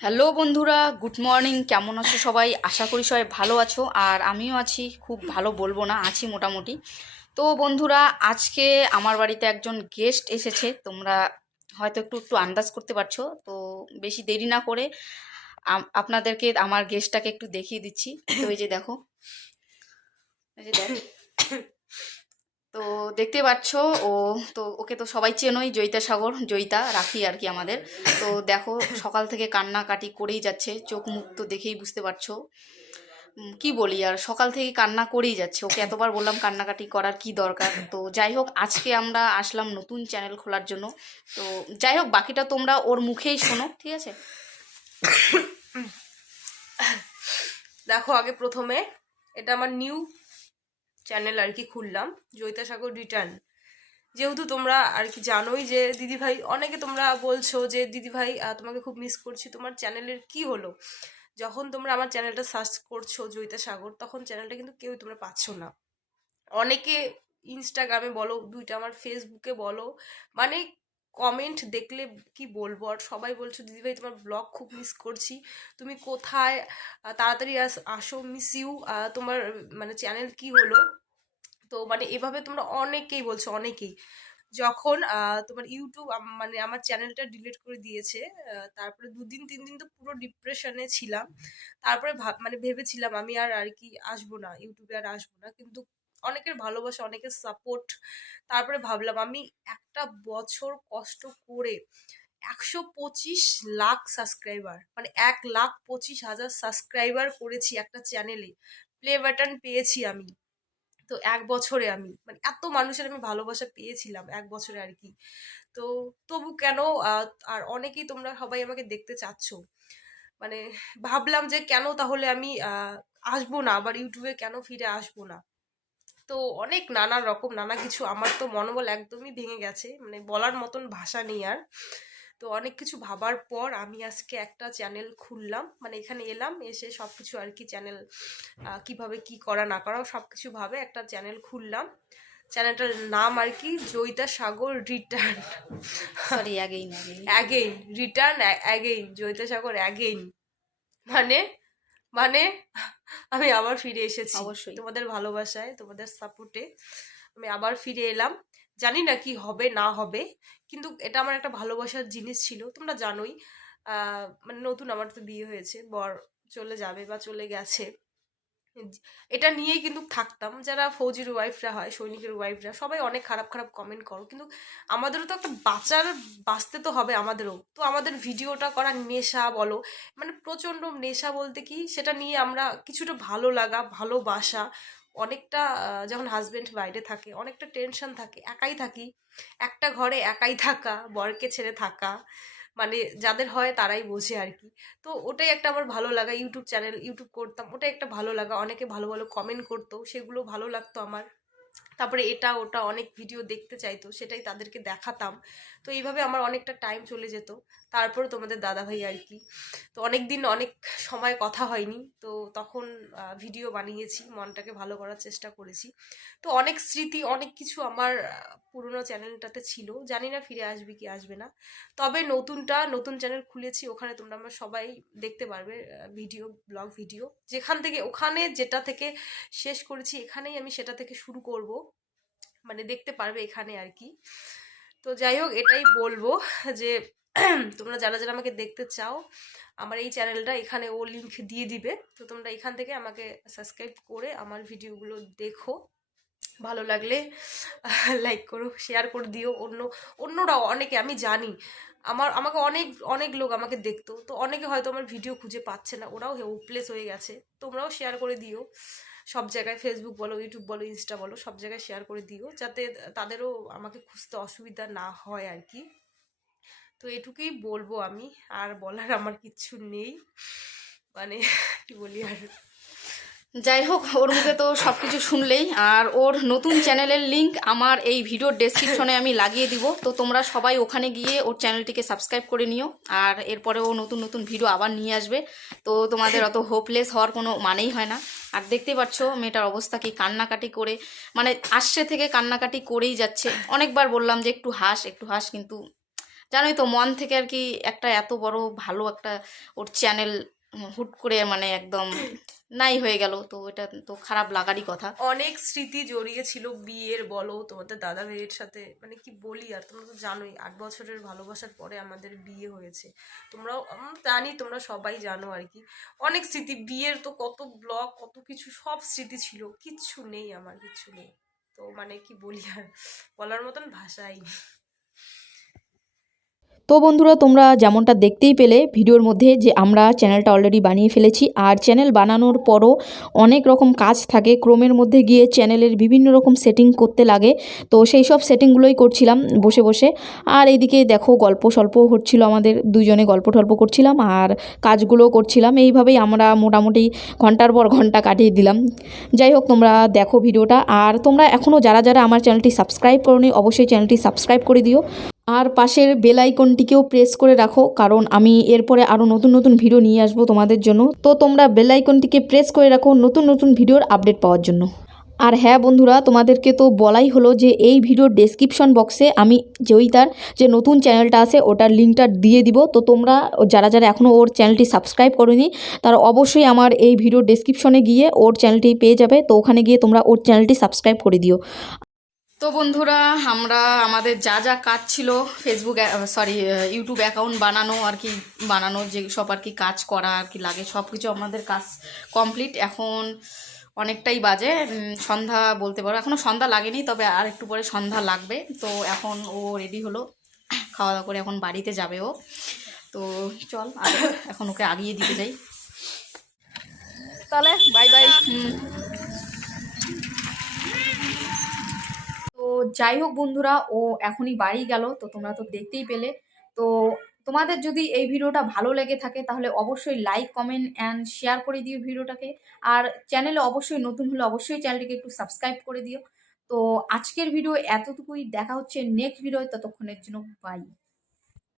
Hello বন্ধুরা, good morning. কেমন আছো সবাই? আশা করি সবাই ভালো আছো, আর আমিও আছি। খুব ভালো বলবো না, আছি মোটামুটি। তো বন্ধুরা, আজকে আমার বাড়িতে একজন গেস্ট এসেছে। তোমরা হয়তো একটু একটু আন্দাজ করতে পারছো। তো বেশি দেরি না করে আপনাদেরকে আমার গেস্টটাকে একটু দেখিয়ে দিচ্ছি। তো এই যে দেখো, এই যে দেখ, তো দেখতে পাচ্ছ। ও তো ওকে তো সবাই চেনোই, জয়িতা সাগর, জয়িতা রাখি আর কি আমাদের। তো দেখো, সকাল থেকে কান্নাকাটি করেই যাচ্ছে, চোখ মুখ তো দেখেই বুঝতে পারছো। কি বলি আর, সকাল থেকে কান্না করেই যাচ্ছে। ওকে এতবার বললাম কান্নাকাটি করার কি দরকার। তো যাই হোক, আজকে আমরা আসলাম নতুন চ্যানেল খোলার জন্য। তো যাই হোক, বাকিটা তোমরা ওর মুখেই শোনো, ঠিক আছে? দেখো, আগে প্রথমে এটা আমার নিউ চ্যানেল আর কি খুললাম, জয়িতা সাগর রিটার্ন। যেহেতু তোমরা আর কি জানোই যে দিদিভাই, অনেকে তোমরা বলছো যে দিদিভাই তোমাকে খুব মিস করছি, তোমার চ্যানেলের কি হলো। যখন তোমরা আমার চ্যানেলটা সার্চ করছো জয়িতা সাগর, তখন চ্যানেলটা কিন্তু কেউই তোমরা পাচ্ছ না। অনেকে ইনস্টাগ্রামে বলো, দুইটা আমার ফেসবুকে বলো, মানে কমেন্ট দেখলে কি বলবো। আর সবাই বলছো দিদিভাই তোমার ব্লগ খুব মিস করছি, তুমি কোথায়, তাড়াতাড়ি আসো, মিস ইউ, তোমার মানে চ্যানেল কি হলো। তো মানে এভাবে তোমরা অনেকেই বলছো, অনেকেই। যখন তোমার ইউটিউব মানে আমার চ্যানেলটা ডিলিট করে দিয়েছে, তারপরে 2 দিন 3 দিন তো পুরো ডিপ্রেশনে ছিলাম। তারপরে মানে ভেবেছিলাম আমি আর আর কি আসবো না, ইউটিউবে আর আসবো না। কিন্তু অনেকের ভালোবাসা, অনেকের সাপোর্ট, তারপরে ভাবলাম আমি একটা বছর কষ্ট করে 125 লাখ সাবস্ক্রাইবার, মানে 1,25,000 সাবস্ক্রাইবার করেছি একটা চ্যানেলে, প্লে বাটন পেয়েছি আমি। তো 1 বছরে আমি মানে এত মানুষের আমি ভালোবাসা পেয়েছিলাম 1 বছরে আর কি। তো তবু কেন, আর অনেকেই তোমরা সবাই আমাকে দেখতে চাচ্ছ, মানে ভাবলাম যে কেন তাহলে আমি আসবো না, আবার ইউটিউবে কেন ফিরে আসবো না। তো অনেক নানা রকম নানা কিছু, আমার তো মনোবল একদমই ভেঙে গেছে, মানে বলার মতন ভাষা নেই আর। তো অনেক কিছু ভাবার পর আমি আজকে একটা চ্যানেল খুললাম, মানে এখানে এলাম, এসে সব কিছু আর কি চ্যানেল কিভাবে কি করা না করা সব কিছু ভাবে একটা চ্যানেল খুললাম। চ্যানেলটার নাম আর কি Joyita Sagar return. Sorry, again again. Again, return again, Joyita Sagar again, মানে মানে আমি আবার ফিরে এসেছি অবশ্যই। তোমাদের ভালোবাসায়, তোমাদের সাপোর্টে আমি আবার ফিরে এলাম। জানি না কি হবে না হবে, কিন্তু এটা আমার একটা ভালোবাসার জিনিস ছিল, তোমরা জানোই। মানে নতুন আমার তো বিয়ে হয়েছে, বর চলে যাবে বা চলে গেছে, এটা নিয়েই কিন্তু থাকতাম। যারা ফৌজির ওয়াইফরা হয়, সৈনিকের ওয়াইফরা, সবাই অনেক খারাপ খারাপ কমেন্ট করো, কিন্তু আমাদেরও তো একটা বাঁচতে তো হবে আমাদেরও তো। আমাদের ভিডিওটা করা নেশা বলো, মানে প্রচণ্ড নেশা বলতে কি, সেটা নিয়ে আমরা কিছুটা ভালো লাগা, ভালোবাসা, অনেকটা যখন হাজবেন্ড বাইরে থাকে অনেকটা টেনশন থাকে, একাই থাকি, একটা ঘরে একাই থাকা, বরকে ছেড়ে থাকা, মানে যাদের হয় তারাই বোঝে আর কি। তো ওটাই একটা আমার ভালো লাগা, ইউটিউব চ্যানেল ইউটিউব করতাম, ওটাই একটা ভালো লাগা। অনেকে ভালো ভালো কমেন্ট করতো, সেগুলো ভালো লাগতো আমার। তারপরে এটা ওটা অনেক ভিডিও দেখতে চাইতো, সেটাই তাদেরকে দেখাতাম। তো এইভাবে আমার অনেকটা টাইম চলে যেত। তারপরে তোমাদের দাদাভাই আর কি, তো অনেক দিন অনেক সময় কথা হয়নি, তো তখন ভিডিও বানিয়েছি, মনটাকে ভালো করার চেষ্টা করেছি। তো অনেক স্মৃতি, অনেক কিছু আমার পুরোনো চ্যানেলটাতে ছিল, জানি না ফিরে আসবে কি আসবে না। তবে নতুন চ্যানেল খুলেছি, ওখানে তোমরা আমরা সবাই দেখতে পারবে ভিডিও, ব্লগ ভিডিও, যেখান থেকে ওখানে যেটা থেকে শেষ করেছি এখানেই আমি সেটা থেকে শুরু করব, মানে দেখতে পারবে এখানে আর কি। তো যাই হোক, এটাই বলবো যে তোমরা যারা যারা আমাকে দেখতে চাও, আমার এই চ্যানেলটা এখানে ও লিংক দিয়ে দিবে, তো তোমরা এখান থেকে আমাকে সাবস্ক্রাইব করে আমার ভিডিওগুলো দেখো। ভালো লাগলে লাইক করো, শেয়ার করে দিও। অন্যরাও অনেকে আমি জানি, আমাকে অনেক অনেক লোক আমাকে দেখতো, তো অনেকে হয়তো আমার ভিডিও খুঁজে পাচ্ছে না, ওরাও হোপলেস হয়ে গেছে, তোমরাও শেয়ার করে দিও সব জায়গায়, ফেসবুক বলো, ইউটিউব বলো, ইনস্টা বলো, সব জায়গায় শেয়ার করে দিও, যাতে তাদেরও আমাকে খুঁজতে অসুবিধা না হয় আর কি। তো এটুকুই বলবো আমি, আর বলার আমার কিচ্ছু নেই, মানে কি বলি আর। যাই হোক, ওর মুখে তো সব কিছু শুনলেই। আর ওর নতুন চ্যানেলের লিংক আমার এই ভিডিওর ডেসক্রিপশনে আমি লাগিয়ে দিব, তো তোমরা সবাই ওখানে গিয়ে ওর চ্যানেলটিকে সাবস্ক্রাইব করে নিও। আর এরপরে ও নতুন নতুন ভিডিও আবার নিয়ে আসবে, তো তোমাদের অত হোপলেস হওয়ার কোনো মানেই হয় না। আর দেখতে পাচ্ছ মেয়েটার অবস্থা কি, কান্নাকাটি করে, মানে আসছে থেকে কান্নাকাটি করেই যাচ্ছে। অনেকবার বললাম যে একটু হাস একটু হাস, কিন্তু জানোই তো মন থেকে আর কি একটা এত বড় ভালো একটা ওর চ্যানেল হুট করে মানে একদম নাই হয়ে গেল, তো এটা তো খারাপ লাগারই কথা। অনেক স্মৃতি জড়িয়ে ছিল বিয়ের, বলো তোমাদের দাদা ভাইয়ের সাথে, মানে কি বলি আর, তোমরা তো জানোই 8 বছরের ভালোবাসার পরে আমাদের বিয়ে হয়েছে। তোমরাও জানি, তোমরা সবাই জানো আর কি। অনেক স্মৃতি বিয়ের, তো কত ব্লগ, কত কিছু, সব স্মৃতি ছিল, কিচ্ছু নেই আমার, কিচ্ছু নেই। তো মানে কি বলি আর, বলার মতন ভাষাই নেই। তো বন্ধুরা, তোমরা যেমনটা দেখতেই পেলে ভিডিওর মধ্যে যে আমরা চ্যানেলটা অলরেডি বানিয়ে ফেলেছি, আর চ্যানেল বানানোর পরও অনেক রকম কাজ থাকে, ক্রোমের মধ্যে গিয়ে চ্যানেলের বিভিন্ন রকম সেটিং করতে লাগে। তো সেই সব সেটিংগুলোই করছিলাম বসে বসে। আর এইদিকে দেখো গল্প স্বল্প হচ্ছিল, আমাদের দুজনে গল্প টল্প করছিলাম আর কাজগুলোও করছিলাম। এইভাবেই আমরা মোটামুটি ঘন্টার পর ঘন্টা কাটিয়ে দিলাম। যাই হোক, তোমরা দেখো ভিডিওটা। আর তোমরা এখনও যারা যারা আমার চ্যানেলটি সাবস্ক্রাইব করোনি, অবশ্যই চ্যানেলটি সাবস্ক্রাইব করে দিও। আর পাশের বেল আইকনটিকেও প্রেস করে রাখো, কারণ আমি এরপরে আরও নতুন নতুন ভিডিও নিয়ে আসবো তোমাদের জন্য। তো তোমরা বেল আইকনটিকে প্রেস করে রাখো নতুন নতুন ভিডিওর আপডেট পাওয়ার জন্য। আর হ্যাঁ বন্ধুরা, তোমাদেরকে তো বলাই হলো যে এই ভিডিওর ডেসক্রিপশন বক্সে আমি জয়িতার যে নতুন চ্যানেলটা আছে ওটার লিঙ্কটা দিয়ে দিব। তো তোমরা যারা যারা এখনও ওর চ্যানেলটি সাবস্ক্রাইব করোনি তারা অবশ্যই আমার এই ভিডিওর ডেসক্রিপশনে গিয়ে ওর চ্যানেলটি পেয়ে যাবে। তো ওখানে গিয়ে তোমরা ওর চ্যানেলটি সাবস্ক্রাইব করে দিও। তো বন্ধুরা, আমরা আমাদের যা যা কাজ ছিল ফেসবুক ইউটিউব অ্যাকাউন্ট বানানো আর কি, বানানো যে সব আর কি কাজ করা আর কি লাগে, সব কিছু আমাদের কাজ কমপ্লিট। এখন অনেকটাই বাজে, সন্ধ্যা বলতে পারো, এখনও সন্ধ্যা লাগেনি, তবে আর একটু পরে সন্ধ্যা লাগবে। তো এখন ও রেডি হলো, খাওয়া দাওয়া করে এখন বাড়িতে যাবে ও। তো চল এখন ওকে আগিয়ে দিতে যাই, তাহলে বাই বাই। তো যাই হোক বন্ধুরা, ও এখনই বাড়ি গেল, তো তোমরা তো দেখতেই পেলে। তো তোমাদের যদি এই ভিডিওটা ভালো লেগে থাকে তাহলে অবশ্যই লাইক কমেন্ট অ্যান্ড শেয়ার করে দিও ভিডিওটাকে। আর চ্যানেলে অবশ্যই নতুন হলে অবশ্যই চ্যানেলটিকে একটু সাবস্ক্রাইব করে দিও। তো আজকের ভিডিও এতটুকুই, দেখা হচ্ছে নেক্সট ভিডিও, ততক্ষণের জন্য বাই।